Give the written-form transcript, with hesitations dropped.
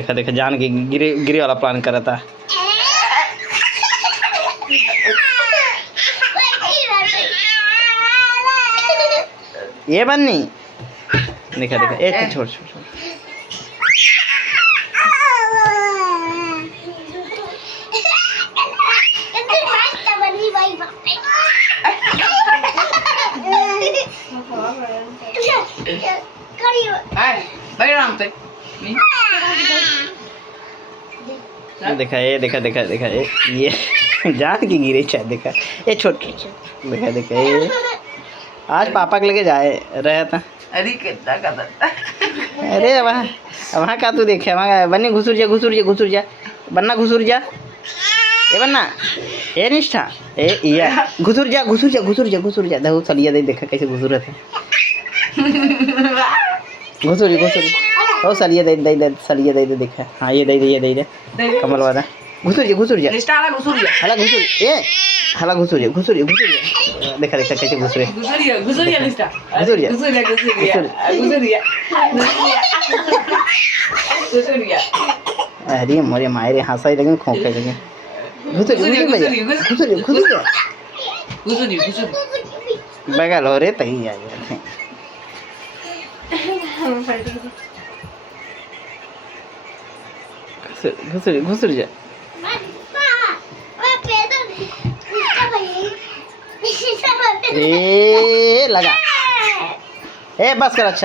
देखा देखा जान के गिरे गिरे वाला प्लान कर रहा था। ये बन्नी देखा देखा एक छोड़ छोड़ छोड़। देखा ये देखा देखा देखा ये जान की गिरे चाहे देखा ये छोट देखा देखा ये आज पापा के लेके जाए रहा था। अरे कितना का अरे वहाँ का तू देखे वहाँ बन्नी घुसुर जा घुसुर जा घुसुर जा बन्ना घुसुर जा ए बन्ना ए निष्ठा ए या घुसुर जा घुसुर जा घुसुर जा घुसुर जा देखो सलिया दे देखा कैसे घुसुर थे घुसुर घुसुर ओ सलिया दे दे दे सलिया दे दे देखा हाँ ये दे कमल वाला घुसुर जा निष्ठा वाला घुसुर जा हला घुसुर ए हला घुसुर जा देखा देखा कैसे घुसुर घुसुर जा निष्ठा घुसुर जा घुसुर जा अरे मोरे मायरे हंसाई लगे खोखे लगे घुसुर बगल हो रे तही आ गया घुसुर जा ए लगा ए बस कर अच्छा।